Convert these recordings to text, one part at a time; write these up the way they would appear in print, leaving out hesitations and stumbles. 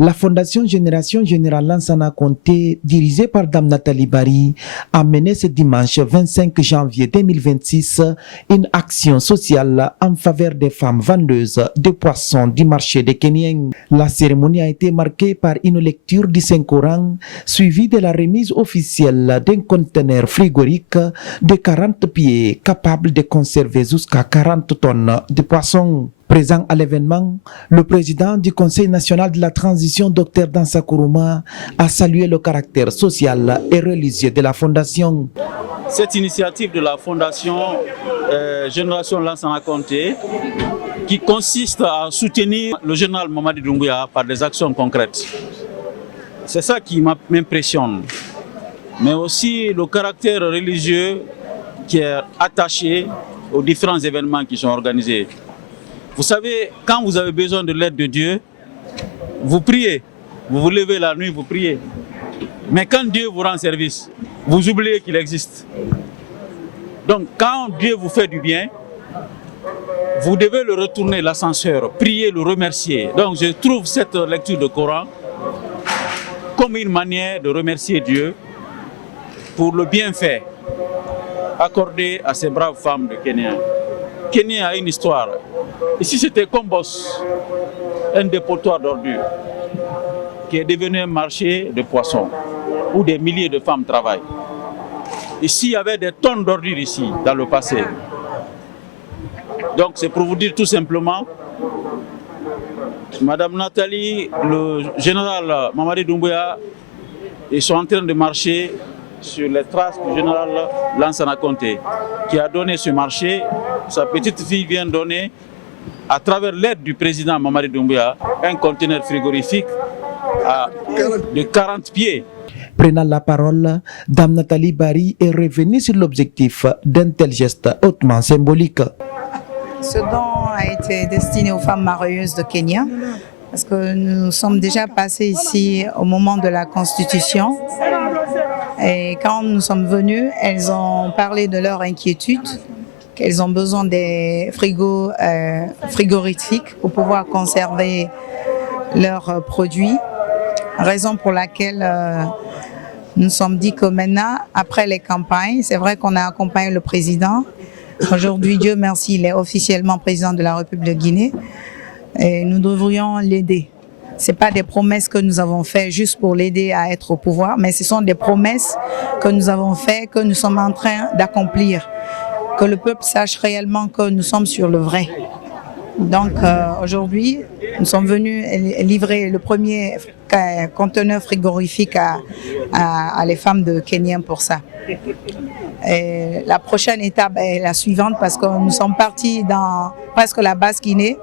La Fondation Génération Générale Lansana Conté, dirigée par Dame Nathalie Barry, a mené ce dimanche 25 janvier 2026 une action sociale en faveur des femmes vendeuses de poissons du marché de Kenyang. La cérémonie a été marquée par une lecture du Saint-Coran, suivie de la remise officielle d'un conteneur frigorique de 40 pieds capable de conserver jusqu'à 40 tonnes de poissons. Présent à l'événement, le président du Conseil national de la transition, Dr Dansa Kourouma, a salué le caractère social et religieux de la Fondation. Cette initiative de la Fondation Génération Lansana Conté, qui consiste à soutenir le général Mamadi Doumbouya par des actions concrètes. C'est ça qui m'impressionne. Mais aussi le caractère religieux qui est attaché aux différents événements qui sont organisés. Vous savez, quand vous avez besoin de l'aide de Dieu, vous priez. Vous vous levez la nuit, vous priez. Mais quand Dieu vous rend service, vous oubliez qu'il existe. Donc quand Dieu vous fait du bien, vous devez le retourner l'ascenseur, prier, le remercier. Donc je trouve cette lecture de Coran comme une manière de remercier Dieu pour le bienfait accordé à ces braves femmes de Kenya. Kenya a une histoire. Ici, c'était Kombos, un dépotoir d'ordures, qui est devenu un marché de poissons, où des milliers de femmes travaillent. Ici, il y avait des tonnes d'ordures ici, dans le passé. Donc, c'est pour vous dire tout simplement, Madame Nathalie, le général Mamadi Doumbouya, ils sont en train de marcher sur les traces du général Lansana Conté, qui a donné ce marché. Sa petite fille vient donner, à travers l'aide du président Mamadi Doumbouya, un conteneur frigorifique de 40 pieds. Prenant la parole, Dame Nathalie Barry est revenue sur l'objectif d'un tel geste hautement symbolique. Ce don a été destiné aux femmes marieuses de Kenya, parce que nous sommes déjà passés ici au moment de la Constitution. Et quand nous sommes venus, elles ont parlé de leur inquiétude, qu'elles ont besoin des frigorifiques pour pouvoir conserver leurs produits. Raison pour laquelle nous nous sommes dit que maintenant, après les campagnes, c'est vrai qu'on a accompagné le président. Aujourd'hui, Dieu merci, il est officiellement président de la République de Guinée. Et nous devrions l'aider. Ce n'est pas des promesses que nous avons faites juste pour l'aider à être au pouvoir, mais ce sont des promesses que nous avons faites, que nous sommes en train d'accomplir. Que le peuple sache réellement que nous sommes sur le vrai. Donc aujourd'hui, nous sommes venus livrer le premier conteneur frigorifique à les femmes de Kenya pour ça. Et la prochaine étape est la suivante parce que nous sommes partis dans presque la Basse-Guinée.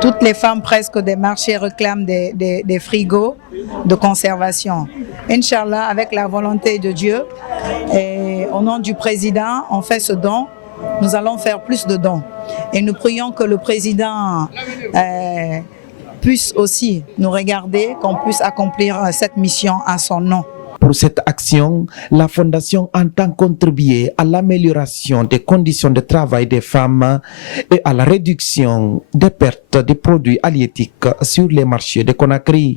Toutes les femmes presque des marchés réclament des frigos de conservation. Inch'Allah, avec la volonté de Dieu et au nom du président, on fait ce don. Nous allons faire plus de dons. Et nous prions que le président puisse aussi nous regarder, qu'on puisse accomplir cette mission à son nom. Pour cette action, la Fondation entend contribuer à l'amélioration des conditions de travail des femmes et à la réduction des pertes de produits halieutiques sur les marchés de Conakry.